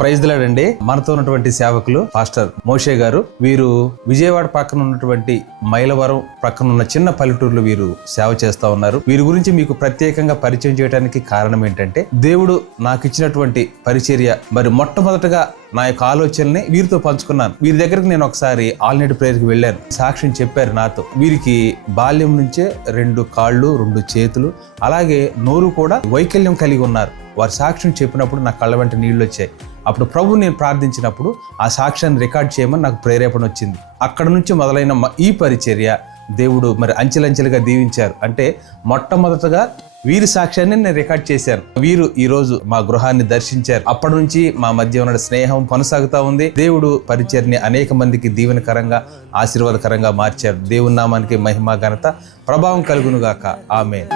Praise the lord అండి. మనతో ఉన్నటువంటి సేవకులు పాస్టర్ మోషే గారు. వీరు విజయవాడ పక్కన ఉన్నటువంటి మైలవరం పక్కన ఉన్న చిన్న పల్లెటూరులో వీరు సేవ చేస్తా ఉన్నారు. వీరి గురించి మీకు ప్రత్యేకంగా పరిచయం చేయడానికి కారణం ఏంటంటే, దేవుడు నాకు ఇచ్చినటువంటి పరిచర్య మరి మొట్టమొదటగా నా యొక్క ఆలోచనని వీరితో పంచుకున్నాను. వీరి దగ్గరికి నేను ఒకసారి ఆల్ నైట్ ప్రేయర్కి వెళ్ళాను. సాక్ష్యం చెప్పారు నాతో. వీరికి బాల్యం నుంచే 2 కాళ్ళు 2 చేతులు అలాగే నోరు కూడా వైకల్యం కలిగి ఉన్నారు. వారి సాక్ష్యం చెప్పినప్పుడు నా కళ్ళ వెంట నీళ్ళు వచ్చాయి. అప్పుడు ప్రభు నేను ప్రార్థించినప్పుడు ఆ సాక్ష్యాన్ని రికార్డ్ చేయమని నాకు ప్రేరేపణ వచ్చింది. అక్కడ నుంచి మొదలైన ఈ పరిచర్య దేవుడు మరి అంచెలంచెలుగా దీవించారు. అంటే మొట్టమొదటగా వీరి సాక్ష్యాన్ని నేను రికార్డ్ చేశాను. వీరు ఈ రోజు మా గృహాన్ని దర్శించారు. అప్పటి నుంచి మా మధ్య ఉన్న స్నేహం కొనసాగుతా ఉంది. దేవుడు పరిచర్ని అనేక మందికి దీవెనకరంగా ఆశీర్వాదకరంగా మార్చారు. దేవుని నామానికి మహిమ ఘనత ప్రభావం కలుగును గాక. ఆమేన్.